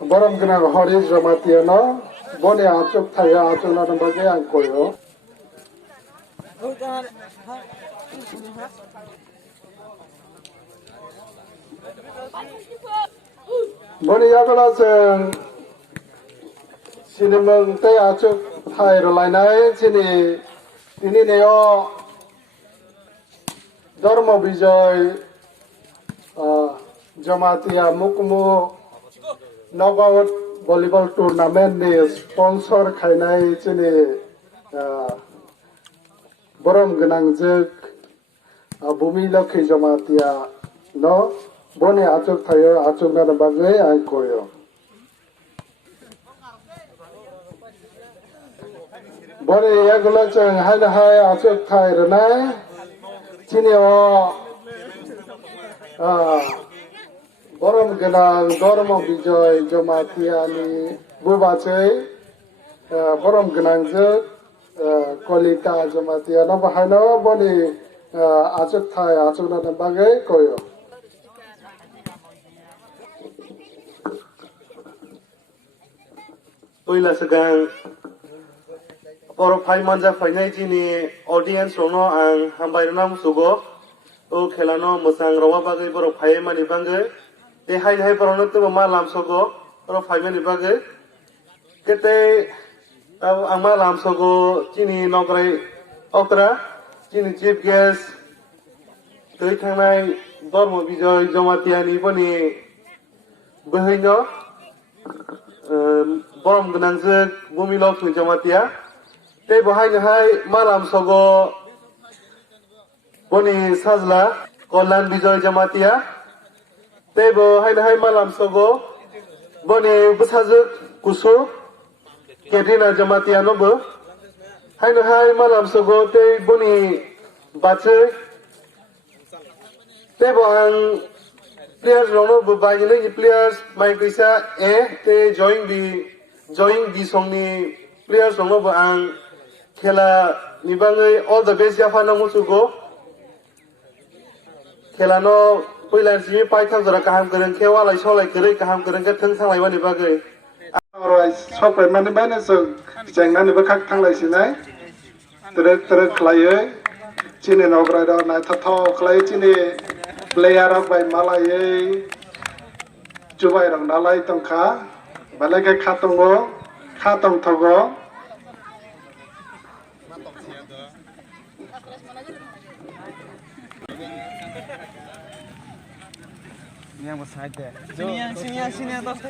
Borom Gana Hori Jamatia no, Boni Achuk Taya Achuna Nambage and Koyo. Boni Yagalas Cinnamon Tay Achuk Thai Rolina, Cini Neo Dharma Bijoy Jamatia Mukumu Knockout Volleyball Tournament ni sponsor khainai chini Borom Ganangjek Bumi Lakhi Jamatia no Boni Achuk Thayo Achuk na bagai ai koyo Boni yagula chang hai Achuk Thai ranai chini o Borom Ganang Dharma Bijoy Jamatia ni Bubachai Borom Ganangjek Kolita Jamatia no bahano Boni Achuk Thai Achuk na bagai koyo Oila segang Poro phai manja phainai chini audience rono ang hambai nam sugo o khelano musang rawa bagai poro phai mani bangai te hai porono tu ma lam sogo poro phai mani bagai kete ang ma lam sogo chini nokrai okra chini chief guest tei thangnai Dharma Bijoy Jamatia ni pani bahaino Borom Ganangjek Bumi Lakhi Jamatia Te bahai malam sogo Boni Sajla Kolan Bijoy Jamatia Te bahai malam sogo Boni Besajuk Kusu Kedina Jamatia nobo Hai malam sogo te Boni Bache Te bahang Players rono berbagai players Mayungtwisa te join di song ni players rono berang Kela ni bangai all the best ya fana musugo Kela no pilihan sini pai thang jara kaham keren kewa lai solai kere kaham keren ke thang lai wani bagai Alright sopai mani bana so jengna ni bakak thang lai sinai Terek klai chini nograi do na thatho klai chini player of by Malay Jubai rong nalai tongkha balai khatongo khatong thogo Yang besar deh. Sini atas.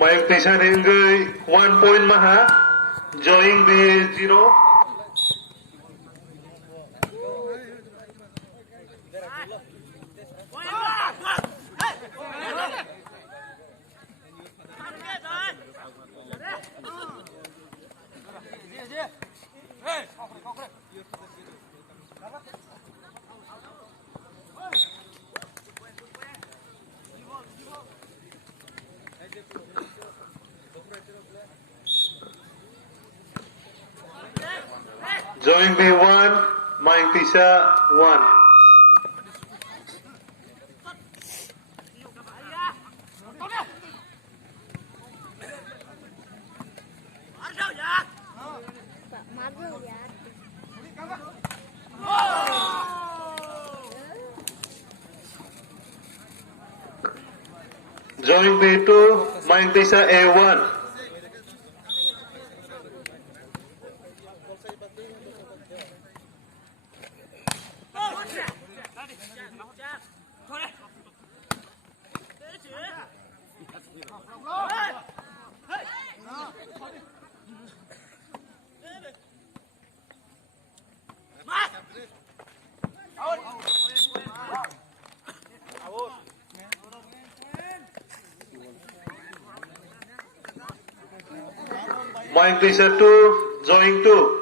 Mayungtwisa ringai 1 point maha join the 0 Join B1, Mayungtwisa 1. Join B2, Mayungtwisa A1. Mayungtwisa 2, join 2.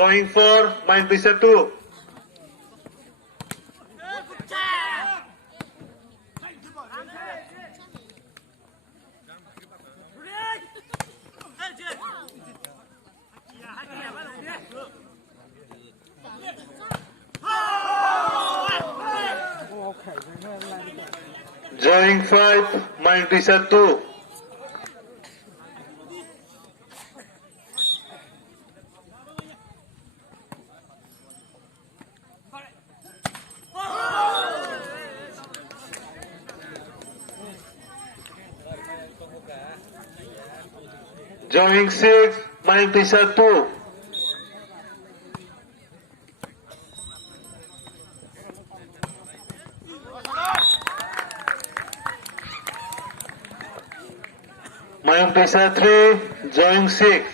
Join 4, Mayungtwisa 2. Join 5, Mayungtwisa 2. Join 6, Mayungtwisa 2. Mayungtwisa 3, join 6.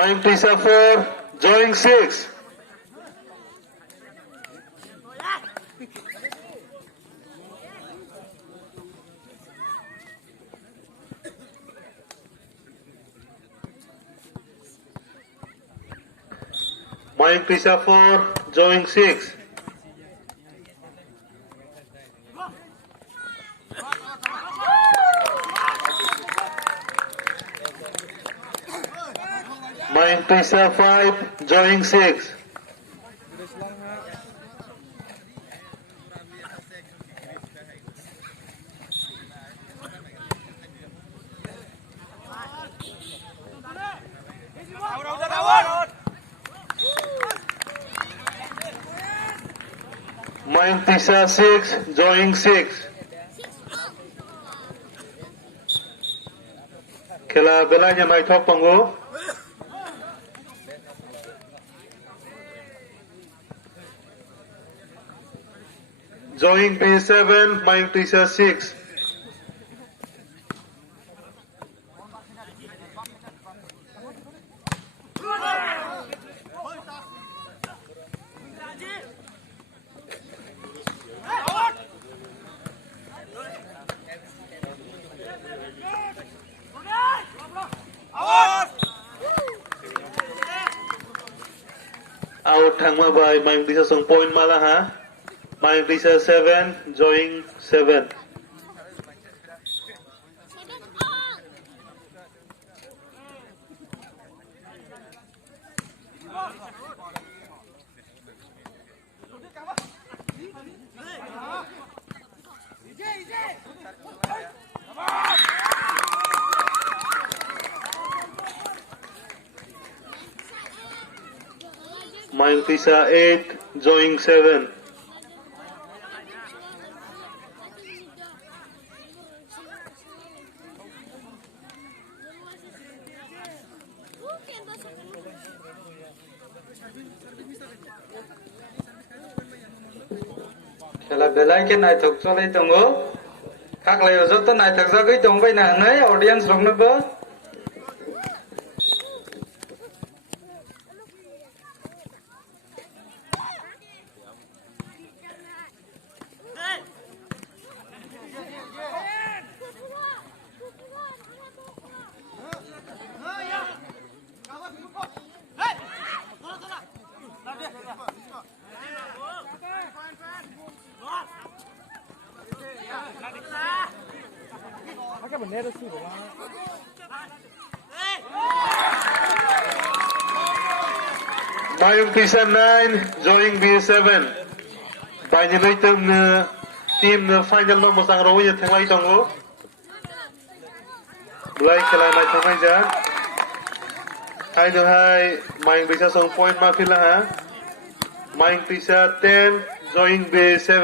Mayungtwisa 4, join 6. Mayungtwisa 4, join 6. Mayungtwisa 5, join 6. Mayungtwisa 6, join 6. Kela belanya mai thok pangu. Join B7, Mayungtwisa 6. Out thang ma by Mayungtwisa song point mala ha. Mayungtwisa 7, join 7. Mayungtwisa 8, join 7. Kela belai ke nai thok cholai tongo. Kak lai ojot to nai thok jagoi tong bai na nai audience rok no bo. Mayungtwisa 9 joining B7 Banyak item team final no mosang rawi ya thanglai tongo mulai khela nai thongai ja hai do hai Mayungtwisa song point ma phila ha Mayungtwisa 10 joining B7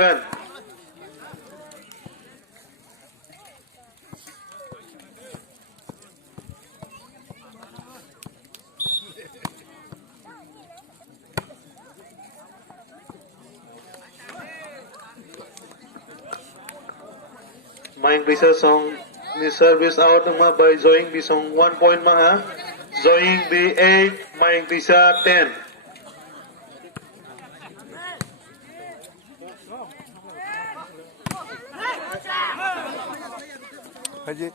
Mayungtwisa song ni service out ma by joining B song 1 point ma ha joining B8 Mayungtwisa 10 Haji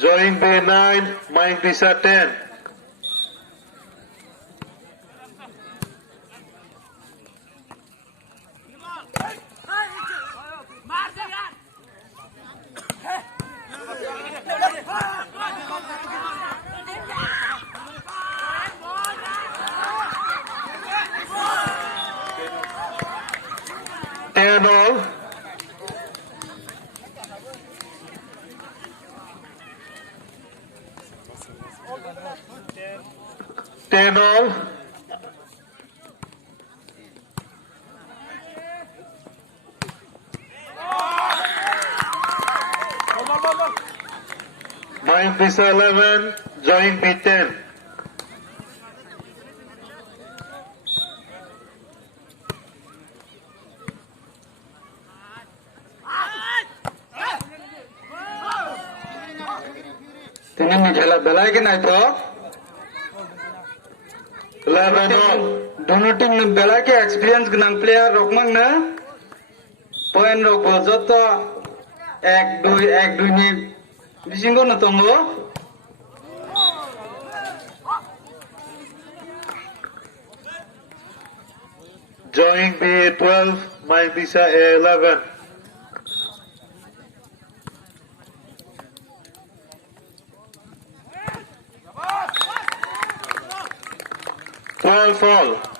joining B9 Mayungtwisa 10 10 all 10 all Mayungtwisa 11 joining B10 Tinggal ni khela belai ke nai to 11 all dono team ni belai ke experience gnang player rok mang na point rok bo joto 1-2 ni bisingo na tongo joining B12 Mayungtwisa 11 12 all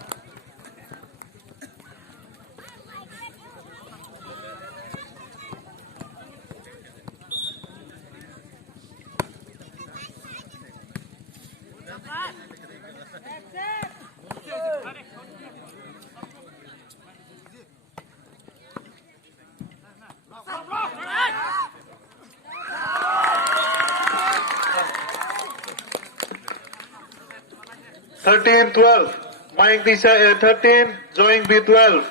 13-12 Mayungtwisa 13 joining B12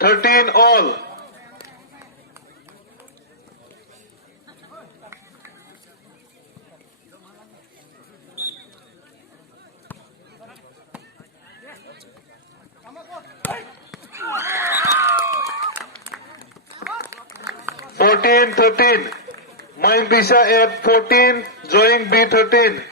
13 all 14-13 Mayungtwisa 14 joining B13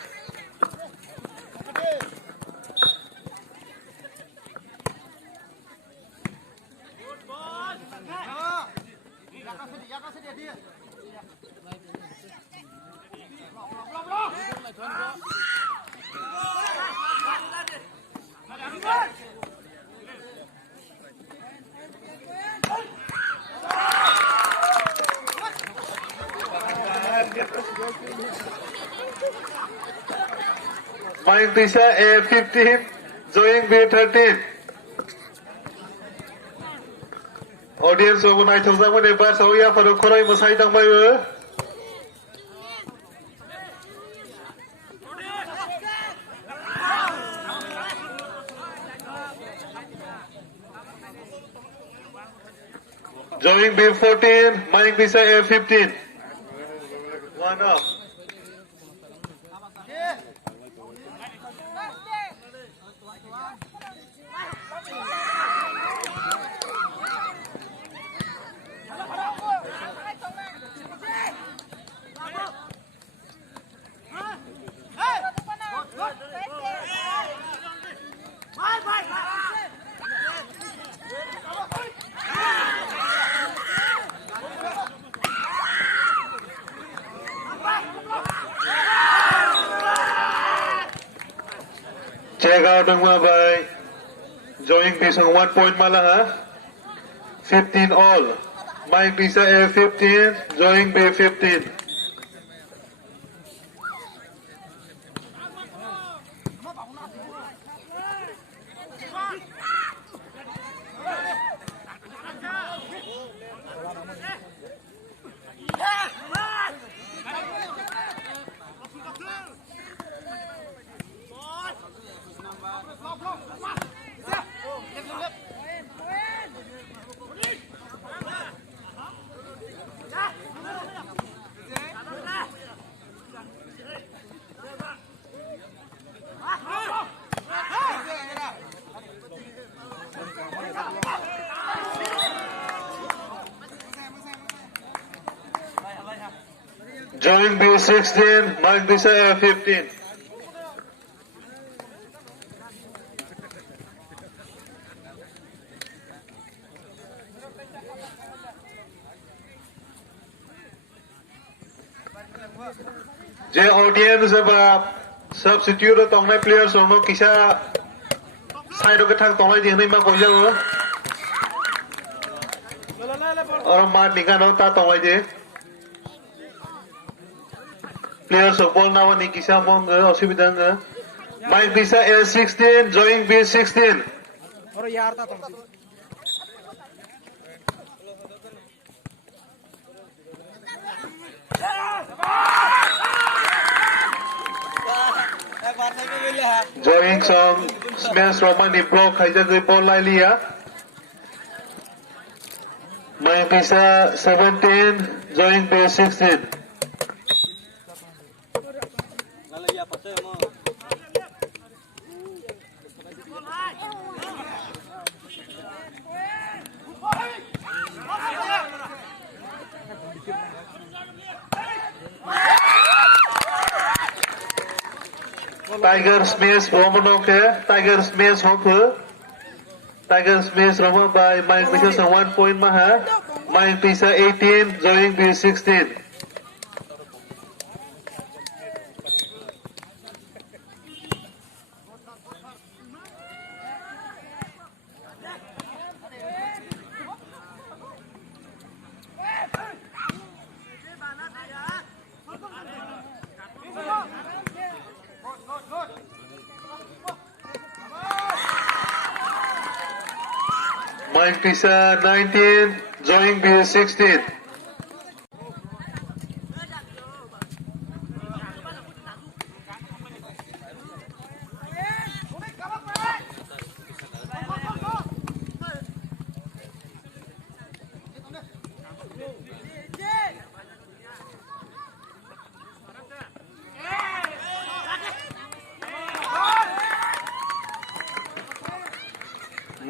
Mayungtwisa 15 joining B13 audience organize thong mo ne ba so ya paro khoroi masai tang bai joining B14 Mayungtwisa 15 one up check out by joining this on 1 point malaha 15 all Mayungtwisa A 15 joining B 15 Joining B 16 Mayungtwisa A 15 J audience अब substitute तोंगने players सोनो किसा side के थक तोंगने दिखने में कोई जाओ और मार निकाल होता तोंगने दे players of ball now ni kisa mong असुविधा न Mayungtwisa A 16 joining B 16 और यार था तुम joining some smash Romani block haja the ball lai liya Mayungtwisa 17 joining B 16 Tiger Smith Romanov है Tiger Smith होकर Tiger Smith Romanov by Mayungtwisa 1 point में है Mayungtwisa 18 joining B 16 Mayungtwisa 19 joining B 16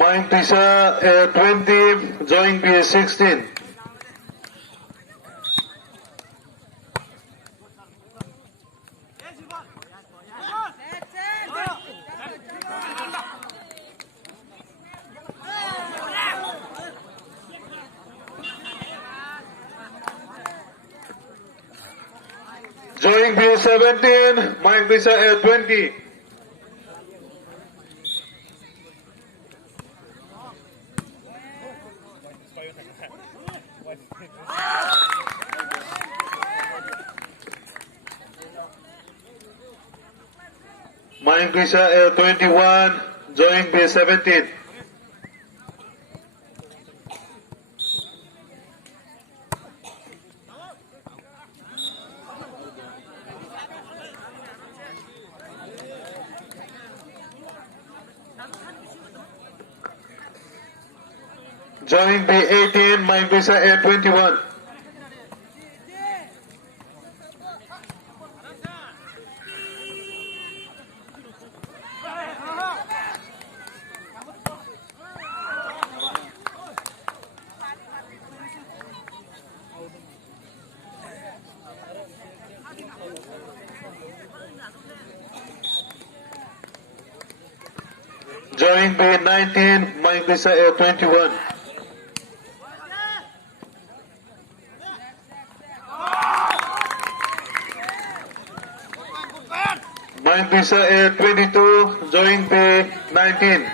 Mayungtwisa 20 joining B 16 joining B 17 Mayungtwisa 20 Mayungtwisa 21 joining B 17 joining B 18 Mayungtwisa 21 joining B 19 Mayungtwisa 21 Mayungtwisa Mayungtwisa A22 join B19.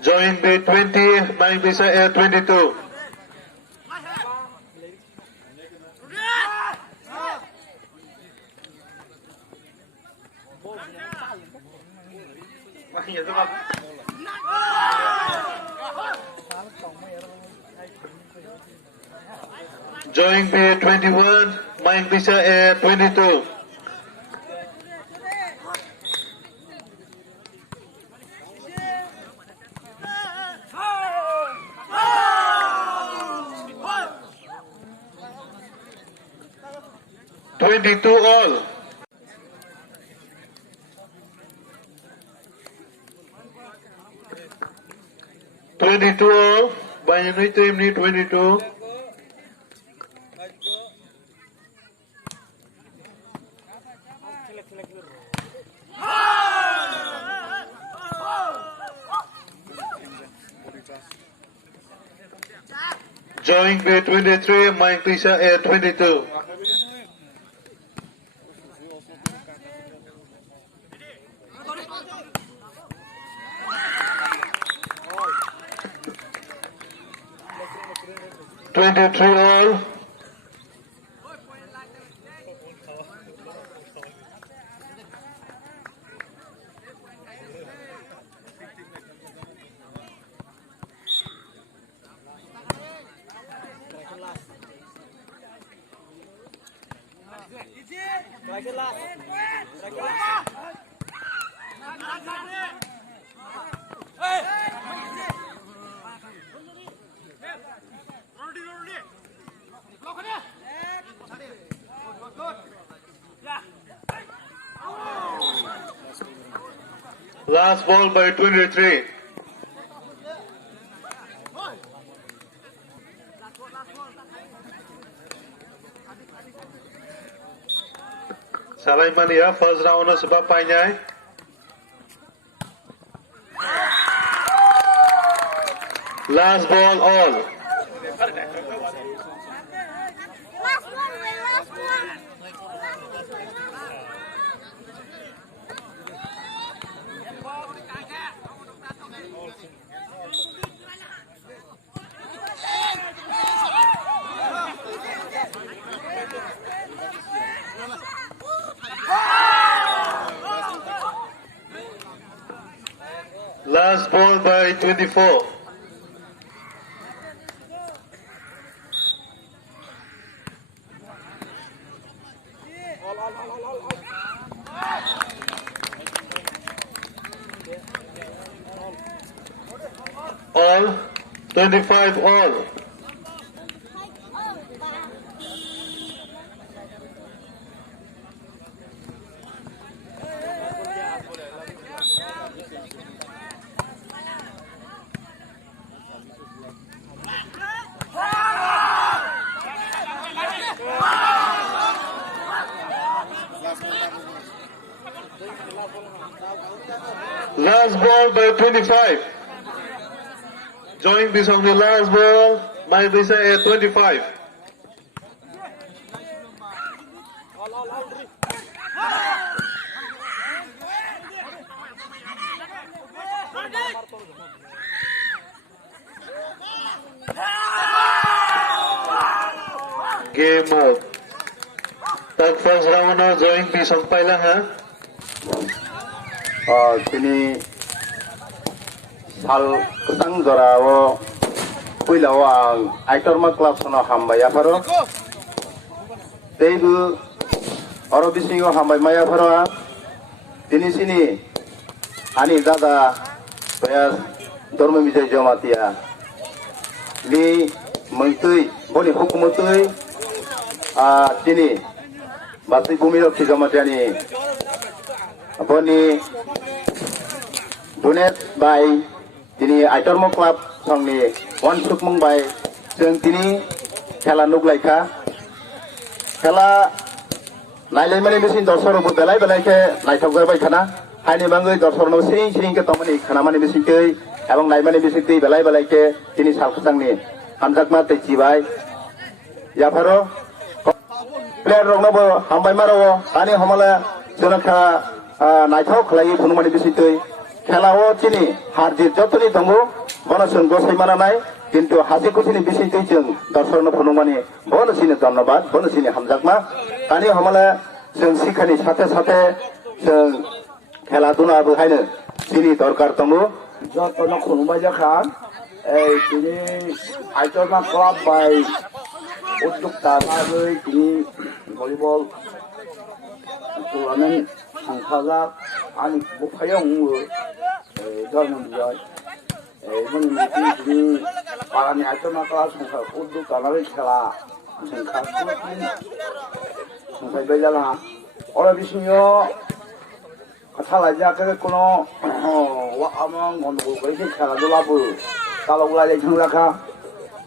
Join B20, Mayungtwisa A22. Join B21, Mayungtwisa A22. All. 22 all. Banyak ni tim ni 22. Join B23, Mayungtwisa A22. All. Last ball by 23. Salmari ya first round na sebab panjang. Last ball all. Last ball by 24. All 25 all. Last ball by 25. Join this on the last ball. Mayungtwisa at 25. Game out. Tag first round na join di sampai lang ha. Kini sal ketang dorao puilau ang Aitorma club sono hambaya paro teibu oro bisingo hambai maya paro tini sini ani dada payas Dharma Bijoy Jamatia li mengtui boni hukum tui tini Basi bumi Bijoy Jamatia ni boni donate by tini Aitorma club songni one sukmung by jeng tini খেলা নুকলাইখা খেলা নাইলাই মানে বেশি দর্শক বেলায় বেলাইকে নাইথকজাবাই খানা হাইনি বাঙ্গৈ দর্শক সিরিং সিরিংকে তমানি খানা মানে বেশি दै এবং নাইমানি বেশি दै বেলায় বেলাইকে তিনি সালখাसांनि हामजाकमा तैजिबाय याफारो प्लेयार रंनाबो हामबाय मारो आनि हमाला जनखा नायथाव खलाय फुनुमानि बिसितै खेलाओ तिनि हारजित जतनि दंगो बनसों गसायमाना नाय किन्तु हासि खुसिनि बिसितै जों दर्शकनो फुनुमानि बनसिनि धन्यवाद बनसिनि हामजाकमा आनि हमाला जों शिक्षानि साथे साथे जों खेला दुलाबो हायनो तिनि दरकार दंगो जतनो खुनुबाय जाखा তিনি Aitorma Club by উদ্যোক্তা নাগৈ তিনি ভলিবল টুর্নামেন্ট সংখ্যাজাক আনি বুফায়ং ধর্ম বিজয় মনি তিনি পারানি Aitorma Club সংখ্যা উদ্যোক্তা নাগৈ খেলা সংখ্যা সংখ্যায় জানা ওরা বিষ্ণু কথা লাইজাকে কোনো আমার গন্ডগোল করেছে খেলাধুলাবো kalau mulai dari mereka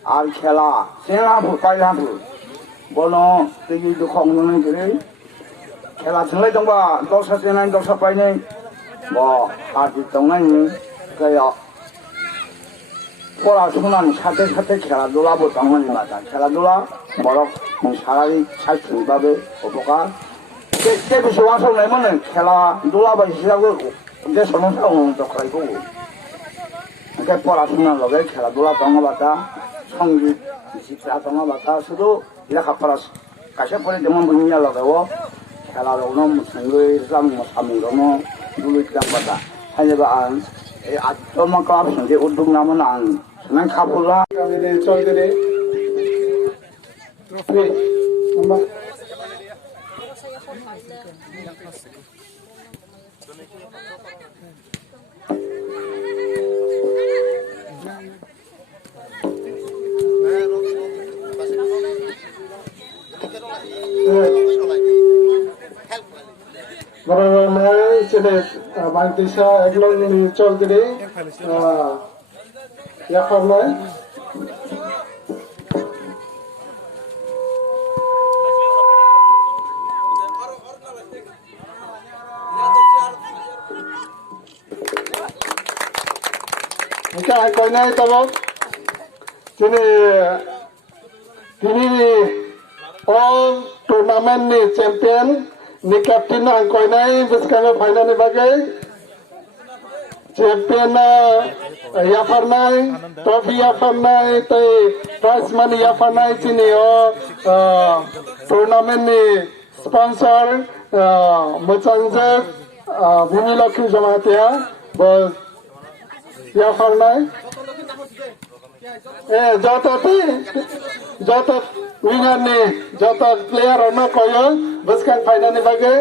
al khela senapur pailapur bono tinggi dukong nunai jadi khela senai dong ba dosa senai dosa painai bo hati tongai ni kayak pola sunan sate sate khela dula bo tongai ni mata khela dula borok sarari saiki babe opokar ke bisu wasong nai mana khela dula ba siago de sonosa untuk kaiku পড়াশোনার লগে খেলাধুলা দঙবাতা সঙ্গীত শিক্ষা দঙবাতা শুধু লেখাপড়া কাছে পড়ে যেমন ভূমিয়া লগেও খেলা রঙ সঙ্গে সামু রঙ দুলুই দাংবাতা হাইবা আন এই Aitorma Club সঙ্গে উদ্যোগ নামন আন সেনাই খাপুলা চলগিরি trophy Mayungtwisa eglong ni cholgiri yafarmai Oke, koinai tabo Tini all tournament ni champion ni captain ang koinai biskano final ni bagai champion yafarnai trophy yafarnai tai prize money yafarnai tini tournament ni sponsor Mayungtwisa Bijoy Jamatia yafarnai jota winner ni jota player ono koyo biskan final ni bagai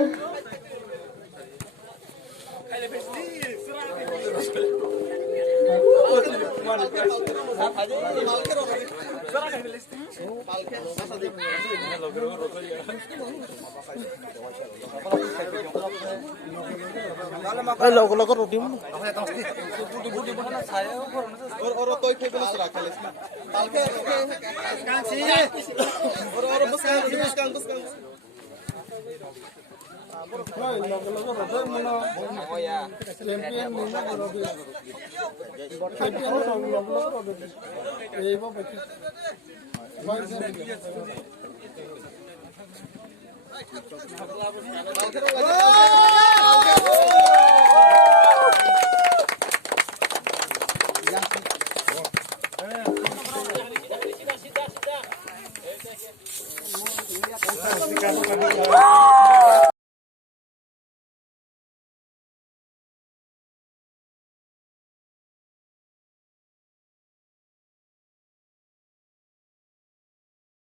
logo rutim Wow!